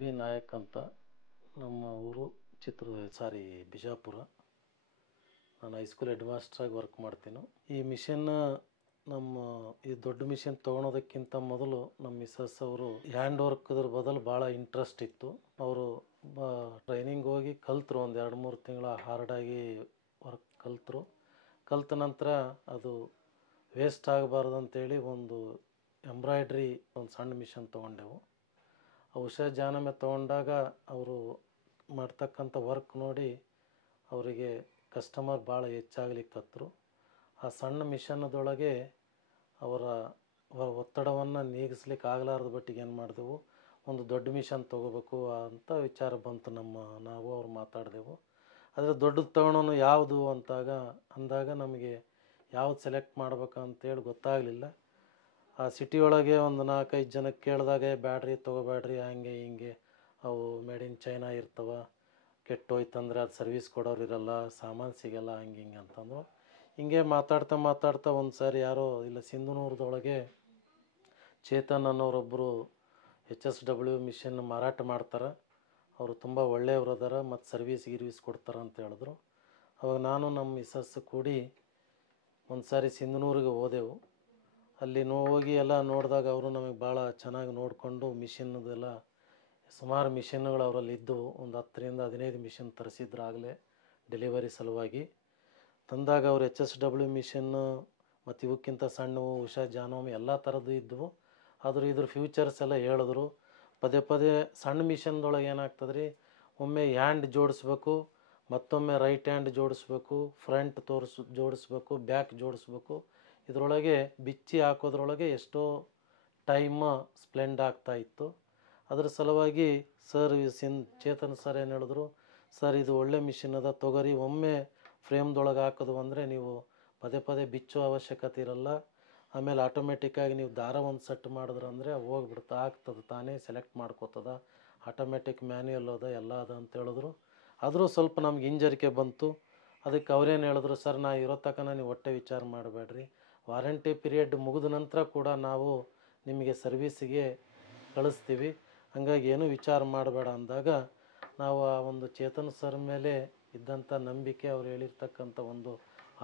B Nayak ಅಂತ ನಮ್ಮ ಊರು ಬಿಜಾಪುರ. ನಾನು ಹೈಸ್ಕೂಲ್ ಹೆಡ್ ಮಾಸ್ಟ್ರಾಗಿ ವರ್ಕ್ ಮಾಡ್ತೀನಿ. ಈ ಮಿಷನ್ ಈ ದೊಡ್ಡ ಮಿಷನ್ ತೊಗೊಳೋದಕ್ಕಿಂತ ಮೊದಲು ನಮ್ಮ ಮಿಸಸ್ ಅವರು ಹ್ಯಾಂಡ್ ವರ್ಕ್ದ್ರ ಬದಲು ಭಾಳ ಇಂಟ್ರೆಸ್ಟ್ ಇತ್ತು. ಅವರು ಟ್ರೈನಿಂಗ್ ಹೋಗಿ ಕಲ್ತರು, ಒಂದು 2-3 ತಿಂಗಳ ಹಾರ್ಡಾಗಿ ವರ್ಕ್ ಕಲ್ತ ನಂತರ ಅದು ವೇಸ್ಟ್ ಆಗಬಾರ್ದು ಅಂತೇಳಿ ಒಂದು ಎಂಬ್ರಾಯ್ಡ್ರಿ ಒಂದು ಸಣ್ಣ ಮಿಷನ್ ತೊಗೊಂಡೆವು. ಉಷಾ ಜಾನಮೆ ತೊಗೊಂಡಾಗ ಅವರು ಮಾಡ್ತಕ್ಕಂಥ ವರ್ಕ್ ನೋಡಿ ಅವರಿಗೆ ಕಸ್ಟಮರ್ ಭಾಳ ಹೆಚ್ಚಾಗ್ಲಿಕ್ಕತ್ತರು. ಆ ಸಣ್ಣ ಮಿಷನ್ನದೊಳಗೆ ಅವರ ಒತ್ತಡವನ್ನು ನೀಗಿಸ್ಲಿಕ್ಕೆ ಆಗಲಾರ್ದ ಬಟ್ಟಿಗೆ ಏನು ಮಾಡಿದೆವು, ಒಂದು ದೊಡ್ಡ ಮಿಷನ್ ತೊಗೋಬೇಕು ಅಂತ ವಿಚಾರ ಬಂತು. ನಾವು ಅವ್ರು ಮಾತಾಡಿದೆವು. ಆದರೆ ದೊಡ್ಡದು ತೊಗೊಳೋನು ಯಾವುದು ಅಂದಾಗ ನಮಗೆ ಯಾವ್ದು ಸೆಲೆಕ್ಟ್ ಮಾಡ್ಬೇಕಂತೇಳಿ ಗೊತ್ತಾಗಲಿಲ್ಲ. ಆ ಸಿಟಿ ಒಳಗೆ ಒಂದು 4-5 ಜನಕ್ಕೆ ಕೇಳಿದಾಗ ಬ್ಯಾಡ್ರಿ ತೊಗೋಬೇಡ್ರಿ, ಹಂಗೆ ಹಿಂಗೆ, ಅವು ಮೇಡ್ ಇನ್ ಚೈನಾ ಇರ್ತವೆ, ಕೆಟ್ಟೋಯ್ತಂದ್ರೆ ಅದು ಸರ್ವಿಸ್ ಕೊಡೋರು ಇರಲ್ಲ, ಸಾಮಾನು ಸಿಗಲ್ಲ, ಹಂಗೆ ಹಿಂಗೆ ಅಂತಂದು ಹಿಂಗೆ ಮಾತಾಡ್ತಾ ಒಂದು ಸಾರಿ ಯಾರೋ ಇಲ್ಲ ಸಿಂಧನೂರದೊಳಗೆ ಚೇತನ್ ಅನ್ನೋರೊಬ್ಬರು HSW ಮಿಷನ್ ಮಾರಾಟ ಮಾಡ್ತಾರೆ, ಅವರು ತುಂಬ ಒಳ್ಳೆಯವರು ಅದಾರ ಮತ್ತು ಸರ್ವಿಸ್ ಕೊಡ್ತಾರೆ ಅಂತ ಹೇಳಿದ್ರು. ಅವಾಗ ನಾನು ನಮ್ಮ ಮಿಸಸ್ ಕೂಡಿ ಒಂದು ಸಾರಿ ಸಿಂಧನೂರಿಗೆ ಹೋದೆವು. ಅಲ್ಲಿ ಹೋಗಿ ಎಲ್ಲ ನೋಡಿದಾಗ ಅವರು ನಮಗೆ ಭಾಳ ಚೆನ್ನಾಗಿ ನೋಡಿಕೊಂಡು ಮಿಷಿನ್ದೆಲ್ಲ ಸುಮಾರು ಮಿಷಿನ್ಗಳು ಅವರಲ್ಲಿ ಇದ್ದವು. ಒಂದು 10-15 ಮಿಷಿನ್ ತರಿಸಿದ್ರು ಆಗಲೇ ಡೆಲಿವರಿ ಸಲುವಾಗಿ. ತಂದಾಗ ಅವರು HSW ಮಿಷನ್ನು ಮತ್ತು ಇವಕ್ಕಿಂತ ಸಣ್ಣವು ಉಷಾ ಜಾನೋಮಿ ಎಲ್ಲ ಥರದ್ದು ಇದ್ದವು. ಆದರೂ ಇದ್ರ ಫ್ಯೂಚರ್ಸ್ ಎಲ್ಲ ಹೇಳಿದ್ರು. ಪದೇ ಸಣ್ಣ ಮಿಷನ್ದೊಳಗೆ ಏನಾಗ್ತದೆ ರೀ, ಒಮ್ಮೆ ಹ್ಯಾಂಡ್ ಜೋಡಿಸ್ಬೇಕು, ಮತ್ತೊಮ್ಮೆ ರೈಟ್ ಹ್ಯಾಂಡ್ ಜೋಡಿಸ್ಬೇಕು, ಫ್ರಂಟ್ ಜೋಡಿಸ್ಬೇಕು, ಬ್ಯಾಕ್ ಜೋಡಿಸ್ಬೇಕು. ಇದರೊಳಗೆ ಬಿಚ್ಚಿ ಹಾಕೋದ್ರೊಳಗೆ ಎಷ್ಟೋ ಟೈಮ್ ಸ್ಪೆಂಡ್ ಆಗ್ತಾಯಿತ್ತು. ಅದ್ರ ಸಲುವಾಗಿ ಚೇತನ್ ಸರ್ ಏನು ಹೇಳಿದ್ರು, ಸರ್ ಇದು ಒಳ್ಳೆ ಮಿಷಿನ್ ಅದ ತೊಗೊರಿ, ಒಮ್ಮೆ ಫ್ರೇಮ್ದೊಳಗೆ ಹಾಕೋದು ಅಂದರೆ ನೀವು ಪದೇ ಬಿಚ್ಚೋ ಅವಶ್ಯಕತೆ ಇರಲ್ಲ. ಆಮೇಲೆ ಆಟೋಮೆಟಿಕ್ಕಾಗಿ ನೀವು ದಾರ ಒಂದು ಸೆಟ್ ಮಾಡಿದ್ರಂದರೆ ಆಗ್ತದೆ, ತಾನೇ ಸೆಲೆಕ್ಟ್ ಮಾಡ್ಕೋತದ, ಆಟೋಮೆಟಿಕ್ ಮ್ಯಾನ್ಯುಯಲ್ ಅದ, ಎಲ್ಲ ಅದ ಅಂತ ಹೇಳಿದ್ರು. ಆದರೂ ಸ್ವಲ್ಪ ನಮ್ಗೆ ಹಿಂಜರಿಕೆ ಬಂತು. ಅದಕ್ಕೆ ಅವ್ರೇನು ಹೇಳಿದ್ರು, ಸರ್ ನಾ ಇರೋ ತನಕ ನೀವು ಹೊಟ್ಟೆ ವಿಚಾರ ಮಾಡಬೇಡ್ರಿ, ವಾರಂಟಿ ಪೀರಿಯಡ್ ಮುಗಿದ ನಂತರ ಕೂಡ ನಾವು ನಿಮಗೆ ಸರ್ವೀಸಿಗೆ ಕಳಿಸ್ತೀವಿ, ಹಂಗಾಗಿ ಏನೂ ವಿಚಾರ ಮಾಡಬೇಡ ಅಂದಾಗ ನಾವು ಆ ಒಂದು ಚೇತನ್ ಸರ್ ಮೇಲೆ ಇದ್ದಂಥ ನಂಬಿಕೆ, ಅವ್ರು ಹೇಳಿರ್ತಕ್ಕಂಥ ಒಂದು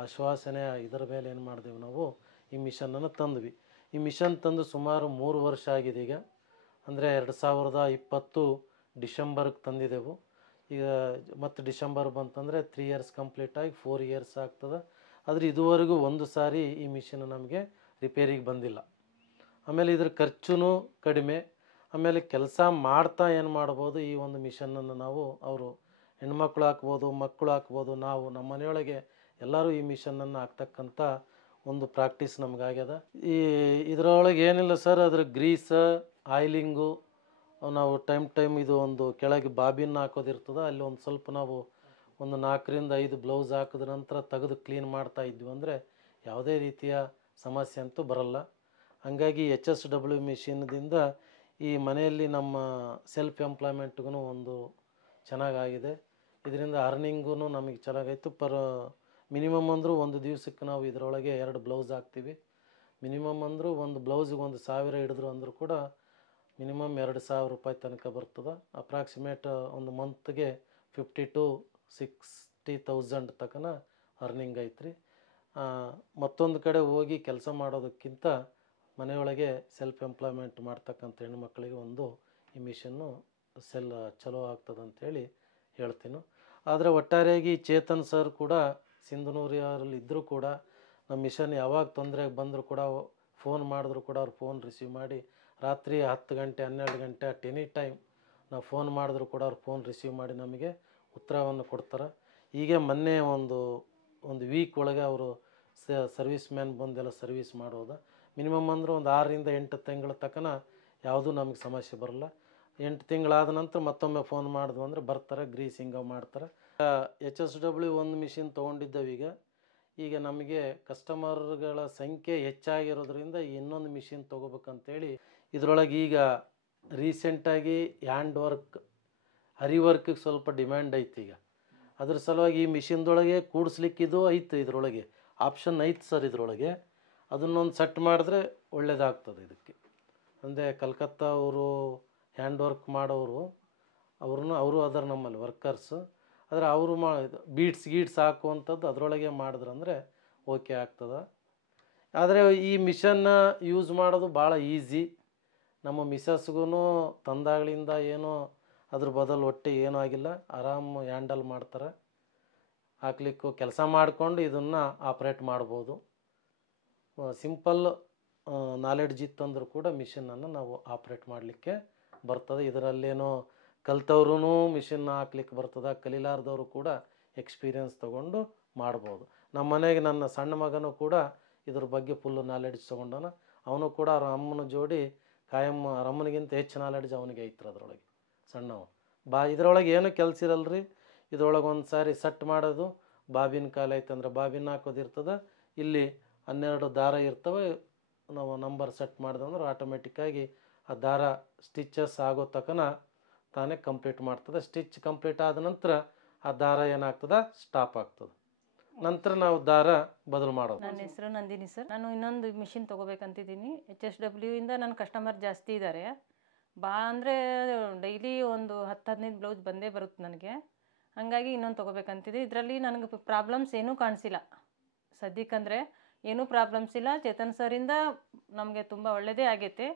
ಆಶ್ವಾಸನೆ, ಇದರ ಮೇಲೆ ಏನು ಮಾಡಿದೆವು, ನಾವು ಈ ಮಿಷನನ್ನು ತಂದ್ವಿ. ಈ ಮಿಷನ್ ತಂದು ಸುಮಾರು 3 ವರ್ಷ ಆಗಿದೆ ಈಗ. ಅಂದರೆ 2020 ಡಿಸೆಂಬರ್ಗೆ ತಂದಿದ್ದೆವು. ಈಗ ಮತ್ತು ಡಿಸೆಂಬರ್ ಬಂತಂದರೆ 3 ಇಯರ್ಸ್ ಕಂಪ್ಲೀಟ್ ಆಗಿ 4 ಇಯರ್ಸ್ ಆಗ್ತದೆ. ಆದರೆ ಇದುವರೆಗೂ ಒಂದು ಸಾರಿ ಈ ಮಿಷಿನ್ ನಮಗೆ ರಿಪೇರಿಗೆ ಬಂದಿಲ್ಲ. ಆಮೇಲೆ ಇದ್ರ ಖರ್ಚು ಕಡಿಮೆ. ಆಮೇಲೆ ಕೆಲಸ ಮಾಡ್ತಾ ಏನು ಮಾಡ್ಬೋದು, ಈ ಒಂದು ಮಿಷನನ್ನು ನಾವು ಅವರು ಹೆಣ್ಮಕ್ಳು ಹಾಕ್ಬೋದು, ಮಕ್ಕಳು ಹಾಕ್ಬೋದು, ನಮ್ಮ ಮನೆಯೊಳಗೆ ಎಲ್ಲರೂ ಈ ಮಿಷನನ್ನು ಹಾಕ್ತಕ್ಕಂಥ ಒಂದು ಪ್ರಾಕ್ಟೀಸ್ ನಮಗಾಗ್ಯದ. ಇದರೊಳಗೆ ಏನಿಲ್ಲ ಸರ್, ಅದ್ರ ಗ್ರೀಸ, ಆಯಿಲಿಂಗು, ನಾವು ಟೈಮ್ ಇದು ಒಂದು ಕೆಳಗೆ ಬಾಬಿನ್ ಹಾಕೋದಿರ್ತದೆ, ಅಲ್ಲಿ ಒಂದು ಸ್ವಲ್ಪ ನಾವು ಒಂದು 4-5 ಬ್ಲೌಸ್ ಹಾಕಿದ ನಂತರ ತೆಗೆದು ಕ್ಲೀನ್ ಮಾಡ್ತಾ ಇದ್ವಿ ಅಂದರೆ ಯಾವುದೇ ರೀತಿಯ ಸಮಸ್ಯೆ ಅಂತೂ ಬರಲ್ಲ. ಹಾಗಾಗಿ HSW ಮಿಷಿನ್ದಿಂದ ಈ ಮನೆಯಲ್ಲಿ ನಮ್ಮ ಸೆಲ್ಫ್ ಎಂಪ್ಲಾಯ್ಮೆಂಟ್ಗೂ ಒಂದು ಚೆನ್ನಾಗಾಗಿದೆ. ಇದರಿಂದ ಅರ್ನಿಂಗೂ ನಮಗೆ ಚೆನ್ನಾಗಾಯಿತು. ಮಿನಿಮಮ್ ಅಂದರೂ ಒಂದು ದಿವಸಕ್ಕೆ ನಾವು ಇದರೊಳಗೆ 2 ಬ್ಲೌಸ್ ಹಾಕ್ತೀವಿ. ಮಿನಿಮಮ್ ಅಂದರೂ ಒಂದು ಬ್ಲೌಸಿಗೆ 1,000 ಹಿಡಿದ್ರು ಅಂದರೂ ಕೂಡ ಮಿನಿಮಮ್ 2,000 ರೂಪಾಯಿ ತನಕ ಬರ್ತದೆ. ಅಪ್ರಾಕ್ಸಿಮೇಟ್ ಒಂದು ಮಂತ್ಗೆ 50,000-60,000 ತನಕ ಅರ್ನಿಂಗ್ ಐತ್ರಿ. ಮತ್ತೊಂದು ಕಡೆ ಹೋಗಿ ಕೆಲಸ ಮಾಡೋದಕ್ಕಿಂತ ಮನೆಯೊಳಗೆ ಸೆಲ್ಫ್ ಎಂಪ್ಲಾಯ್ಮೆಂಟ್ ಮಾಡ್ತಕ್ಕಂಥ ಹೆಣ್ಮಕ್ಳಿಗೆ ಈ ಮಿಷನ್ನು ಚಲೋ ಆಗ್ತದೆ ಅಂಥೇಳಿ ಹೇಳ್ತೀನಿ. ಆದರೆ ಒಟ್ಟಾರೆಯಾಗಿ ಚೇತನ್ ಸರ್ ಕೂಡ ಸಿಂಧನೂರಿಯವರಲ್ಲಿ ಇದ್ದರೂ ಕೂಡ ನಮ್ಮ ಮಿಷನ್ ಯಾವಾಗ ತೊಂದರೆಗೆ ಬಂದರೂ ಕೂಡ ಫೋನ್ ಮಾಡಿದ್ರು ಕೂಡ ಅವ್ರು ಫೋನ್ ರಿಸೀವ್ ಮಾಡಿ ರಾತ್ರಿ 10 ಗಂಟೆ 12 ಗಂಟೆ ಅಟ್ ಎನಿ ಟೈಮ್ ನಾವು ಫೋನ್ ಮಾಡಿದ್ರು ಕೂಡ ಅವ್ರು ಫೋನ್ ರಿಸೀವ್ ಮಾಡಿ ನಮಗೆ ಉತ್ತರವನ್ನು ಕೊಡ್ತಾರೆ. ಹೀಗೆ ಮೊನ್ನೆ ಒಂದು ವೀಕ್ ಒಳಗೆ ಅವರು ಸರ್ವಿಸ್ ಮ್ಯಾನ್ ಬಂದೆಲ್ಲ ಸರ್ವಿಸ್ ಮಾಡೋದು. ಮಿನಿಮಮ್ ಅಂದ್ರೆ ಒಂದು 6-8 ತಿಂಗಳ ತನಕ ಯಾವುದೂ ನಮಗೆ ಸಮಸ್ಯೆ ಬರಲ್ಲ. 8 ತಿಂಗಳಾದ ನಂತರ ಮತ್ತೊಮ್ಮೆ ಫೋನ್ ಮಾಡಿದ್ವು ಅಂದರೆ ಬರ್ತಾರೆ, ಗ್ರೀಸಿಂಗ್ ಮಾಡ್ತಾರೆ. HSW ಒಂದು ಮಿಷಿನ್ ತೊಗೊಂಡಿದ್ದೇವೆ. ಈಗ ನಮಗೆ ಕಸ್ಟಮರ್ಗಳ ಸಂಖ್ಯೆ ಹೆಚ್ಚಾಗಿರೋದ್ರಿಂದ ಇನ್ನೊಂದು ಮಿಷಿನ್ ತೊಗೋಬೇಕಂತೇಳಿ ಇದರೊಳಗೆ ಈಗ ರೀಸೆಂಟಾಗಿ ಹ್ಯಾಂಡ್ ವರ್ಕ್, ಹರಿ ವರ್ಕಿಗೆ ಸ್ವಲ್ಪ ಡಿಮ್ಯಾಂಡ್ ಐತಿ. ಈಗ ಅದ್ರ ಸಲುವಾಗಿ ಈ ಮಿಷಿನ್ದೊಳಗೆ ಕೂಡಿಸ್ಲಿಕ್ಕಿದು ಐತೆ, ಇದರೊಳಗೆ ಆಪ್ಷನ್ ಐತೆ ಸರ್. ಇದರೊಳಗೆ ಅದನ್ನೊಂದು ಸೆಟ್ ಮಾಡಿದ್ರೆ ಒಳ್ಳೆಯದಾಗ್ತದೆ. ಇದಕ್ಕೆ ಅಂದರೆ ಕಲ್ಕತ್ತಾ ಅವರು ಹ್ಯಾಂಡ್ ವರ್ಕ್ ಮಾಡೋರು ಅವರು ಅದರ ನಮ್ಮಲ್ಲಿ ವರ್ಕರ್ಸು. ಆದರೆ ಅವರು ಬೀಡ್ಸ್ ಹಾಕುವಂಥದ್ದು ಅದರೊಳಗೆ ಮಾಡಿದ್ರಂದರೆ ಓಕೆ ಆಗ್ತದೆ. ಆದರೆ ಈ ಮಿಷನ್ನ ಯೂಸ್ ಮಾಡೋದು ಭಾಳ ಈಸಿ. ನಮ್ಮ ಮಿಸಸ್ಗೂ ತಂದಾಗಳಿಂದ ಏನೂ ಅದ್ರ ಬದಲು ಒಟ್ಟು ಏನೂ ಆಗಿಲ್ಲ, ಆರಾಮ್ ಹ್ಯಾಂಡಲ್ ಮಾಡ್ತಾರೆ. ಹಾಕ್ಲಿಕ್ಕೂ ಕೆಲಸ ಮಾಡಿಕೊಂಡು ಇದನ್ನು ಆಪ್ರೇಟ್ ಮಾಡ್ಬೋದು. ಸಿಂಪಲ್ ನಾಲೆಡ್ಜ್ ಇತ್ತಂದ್ರೂ ಕೂಡ ಮಿಷಿನನ್ನು ನಾವು ಆಪ್ರೇಟ್ ಮಾಡಲಿಕ್ಕೆ ಬರ್ತದೆ. ಇದರಲ್ಲೇನೋ ಕಲ್ತವ್ರೂ ಮಿಷಿನ್ ಹಾಕ್ಲಿಕ್ಕೆ ಬರ್ತದೆ, ಕಲೀಲಾರ್ದವರು ಕೂಡ ಎಕ್ಸ್ಪೀರಿಯನ್ಸ್ ತೊಗೊಂಡು ಮಾಡ್ಬೋದು. ನಮ್ಮ ಮನೆಗೆ ನನ್ನ ಸಣ್ಣ ಮಗನೂ ಕೂಡ ಇದ್ರ ಬಗ್ಗೆ ಫುಲ್ಲು ನಾಲೆಡ್ಜ್ ತೊಗೊಂಡಾನ. ಅವನು ಕೂಡ ಅವ್ರ ಅಮ್ಮನ ಜೋಡಿ ಕಾಯಂ ಅವ್ರ ಅಮ್ಮನಿಗಿಂತ ಹೆಚ್ಚು ನಾಲೆಡ್ಜ್ ಅವನಿಗೆ ಐತ್ರ ಅದರೊಳಗೆ. ಸಣ್ಣವ ಇದರೊಳಗೆ ಏನೂ ಕೆಲಸ ಇರಲ್ರಿ. ಇದ್ರೊಳಗೆ ಒಂದು ಸಾರಿ ಸೆಟ್ ಮಾಡೋದು, ಬಾಬಿನ ಕಾಲ ಐತಂದ್ರೆ ಬಾಬಿನ ಹಾಕೋದಿರ್ತದೆ. ಇಲ್ಲಿ 12 ದಾರ ಇರ್ತವೆ. ನಾವು ನಂಬರ್ ಸೆಟ್ ಮಾಡಿದಂದ್ರೆ ಆಟೋಮೆಟಿಕ್ಕಾಗಿ ಆ ದಾರ ಸ್ಟಿಚಸ್ ಆಗೋ ತನಕ ತಾನೇ ಕಂಪ್ಲೀಟ್ ಮಾಡ್ತದೆ. ಸ್ಟಿಚ್ ಕಂಪ್ಲೀಟ್ ಆದ ನಂತರ ಆ ದಾರ ಏನಾಗ್ತದೆ, ಸ್ಟಾಪ್ ಆಗ್ತದೆ. ನಂತರ ನಾವು ದಾರ ಬದಲು ಮಾಡೋದು. ನನ್ನ ಹೆಸರು ನಂದಿನಿ ಸರ್. ನಾನು ಇನ್ನೊಂದು ಮಿಷಿನ್ ತೊಗೋಬೇಕಂತಿದ್ದೀನಿ. HSW ಇಂದ ನನ್ನ ಕಸ್ಟಮರ್ ಜಾಸ್ತಿ ಇದ್ದಾರೆ. ಅಂದರೆ ಡೈಲಿ ಒಂದು 10-15 ಬ್ಲೌಸ್ ಬಂದೇ ಬರುತ್ತೆ ನನಗೆ. ಹಾಗಾಗಿ ಇನ್ನೊಂದು ತೊಗೋಬೇಕಂತಿದೆ. ಇದರಲ್ಲಿ ನನಗೆ ಪ್ರಾಬ್ಲಮ್ಸ್ ಏನೂ ಕಾಣಿಸಿಲ್ಲ ಸದ್ಯಕ್ಕಂದರೆ. ಏನೂ ಪ್ರಾಬ್ಲಮ್ಸ್ ಇಲ್ಲ. ಚೇತನ್ ಸರಿಂದ ನಮಗೆ ತುಂಬ ಒಳ್ಳೆಯದೇ ಆಗೈತೆ.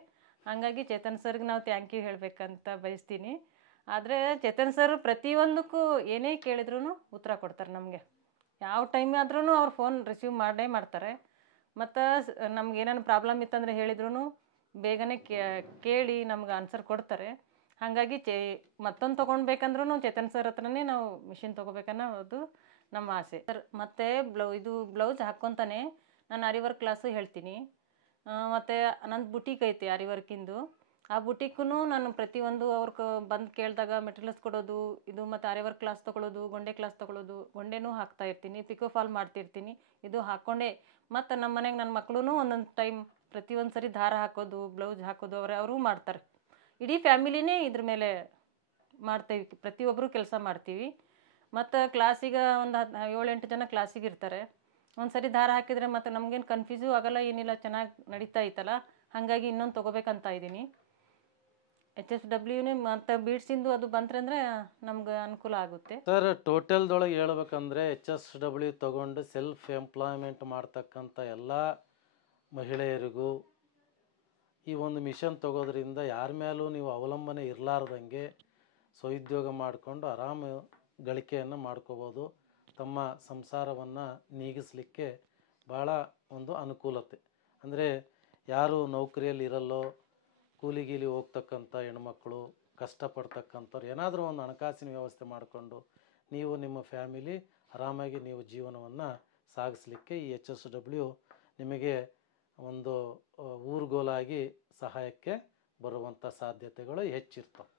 ಹಾಗಾಗಿ ಚೇತನ್ ಸರ್ಗೆ ನಾವು ಥ್ಯಾಂಕ್ ಯು ಹೇಳಬೇಕಂತ ಬಯಸ್ತೀನಿ. ಆದರೆ ಚೇತನ್ ಸರ್ ಪ್ರತಿಯೊಂದಕ್ಕೂ ಏನೇ ಕೇಳಿದ್ರೂ ಉತ್ತರ ಕೊಡ್ತಾರೆ ನಮಗೆ. ಯಾವ ಟೈಮ್ ಆದ್ರೂ ಅವ್ರು ಫೋನ್ ರಿಸೀವ್ ಮಾಡೇ ಮಾಡ್ತಾರೆ. ಮತ್ತು ನಮ್ಗೆ ಏನೇನು ಪ್ರಾಬ್ಲಮ್ ಇತ್ತಂದರೆ ಹೇಳಿದ್ರು ಬೇಗನೆ ಕೇಳಿ ನಮ್ಗೆ ಆನ್ಸರ್ ಕೊಡ್ತಾರೆ. ಹಾಗಾಗಿ ಮತ್ತೊಂದು ತೊಗೊಳ್ಬೇಕಂದ್ರೂ ಚೇತನ್ ಸರ್ ಹತ್ರನೇ ನಾವು ಮಿಷಿನ್ ತೊಗೋಬೇಕನ್ನೋದು ನಮ್ಮ ಆಸೆ ಸರ್. ಮತ್ತು ಇದು ಬ್ಲೌಸ್ ಹಾಕ್ಕೊತಾನೆ ನಾನು ಆರಿ ವರ್ಕ್ ಕ್ಲಾಸು ಹೇಳ್ತೀನಿ. ಮತ್ತು ನಂದು ಬುಟೀಕ್ ಐತೆ ಆರಿ ವರ್ಕಿಂದು. ಆ ಬುಟೀಕ್ಕೂ ನಾನು ಪ್ರತಿಯೊಂದು ಅವ್ರಿಗೆ ಬಂದು ಕೇಳಿದಾಗ ಮೆಟೀರಿಯಲ್ಸ್ ಕೊಡೋದು, ಇದು ಮತ್ತು ಆರಿ ವರ್ಕ್ ಕ್ಲಾಸ್ ತೊಗೊಳ್ಳೋದು, ಗೊಂಡೆ ಕ್ಲಾಸ್ ತೊಗೊಳ್ಳೋದು, ಗೊಂಡೆನೂ ಹಾಕ್ತಾ ಇರ್ತೀನಿ, ಪಿಕೋ ಫಾಲ್ ಮಾಡ್ತಿರ್ತೀನಿ. ಇದು ಹಾಕ್ಕೊಂಡೆ ಮತ್ತು ನಮ್ಮ ಮನೆಗೆ ನನ್ನ ಮಕ್ಕಳು ಒಂದೊಂದು ಟೈಮ್ ಪ್ರತಿಯೊಂದು ಸರಿ ದಾರ ಹಾಕೋದು, ಬ್ಲೌಸ್ ಹಾಕೋದು ಅವರು ಮಾಡ್ತಾರೆ. ಇಡೀ ಫ್ಯಾಮಿಲಿನೇ ಇದ್ರ ಮೇಲೆ ಮಾಡ್ತೇವೆ, ಪ್ರತಿಯೊಬ್ಬರು ಕೆಲಸ ಮಾಡ್ತೀವಿ. ಮತ್ತು ಕ್ಲಾಸಿಗೆ ಒಂದು 7-8 ಜನ ಕ್ಲಾಸಿಗೆ ಇರ್ತಾರೆ. ಒಂದು ಸರಿ ದಾರ ಹಾಕಿದರೆ ಮತ್ತು ನಮಗೇನು ಕನ್ಫ್ಯೂಸು ಆಗೋಲ್ಲ, ಏನಿಲ್ಲ, ಚೆನ್ನಾಗಿ ನಡೀತಾ ಇತ್ತಲ್ಲ. ಹಾಗಾಗಿ ಇನ್ನೊಂದು ತೊಗೋಬೇಕಂತ ಇದ್ದೀನಿ. HSW ಮತ್ತು ಬೀಡ್ಸಿಂದು ಅದು ಬಂತಂದರೆ ನಮ್ಗೆ ಅನುಕೂಲ ಆಗುತ್ತೆ ಸರ್. ಟೋಟಲ್ದೊಳಗೆ ಹೇಳ್ಬೇಕಂದ್ರೆ HSW ತೊಗೊಂಡು ಸೆಲ್ಫ್ ಎಂಪ್ಲಾಯ್ಮೆಂಟ್ ಮಾಡ್ತಕ್ಕಂಥ ಎಲ್ಲ ಮಹಿಳೆಯರಿಗೂ ಈ ಒಂದು ಮಿಷನ್ ತೊಗೋದ್ರಿಂದ ಯಾರ ಮೇಲೂ ನೀವು ಅವಲಂಬನೆ ಇರಲಾರ್ದಂಗೆ ಸ್ವಉದ್ಯೋಗ ಮಾಡಿಕೊಂಡು ಆರಾಮ ಗಳಿಕೆಯನ್ನು ಮಾಡ್ಕೋಬೋದು. ತಮ್ಮ ಸಂಸಾರವನ್ನು ನೀಗಿಸಲಿಕ್ಕೆ ಭಾಳ ಒಂದು ಅನುಕೂಲತೆ. ಅಂದರೆ ಯಾರು ನೌಕರಿಯಲ್ಲಿ ಇರಲ್ಲೋ, ಕೂಲಿ ಹೋಗ್ತಕ್ಕಂಥ ಹೆಣ್ಮಕ್ಳು, ಕಷ್ಟಪಡ್ತಕ್ಕಂಥವ್ರು ಏನಾದರೂ ಒಂದು ಹಣಕಾಸಿನ ವ್ಯವಸ್ಥೆ ಮಾಡಿಕೊಂಡು ನೀವು ನಿಮ್ಮ ಫ್ಯಾಮಿಲಿ ಆರಾಮಾಗಿ ನೀವು ಜೀವನವನ್ನು ಸಾಗಿಸಲಿಕ್ಕೆ ಈ HSW ನಿಮಗೆ ಒಂದು ಊರುಗೋಲಾಗಿ ಸಹಾಯಕ್ಕೆ ಬರುವಂಥ ಸಾಧ್ಯತೆಗಳು ಹೆಚ್ಚಿರ್ತವೆ.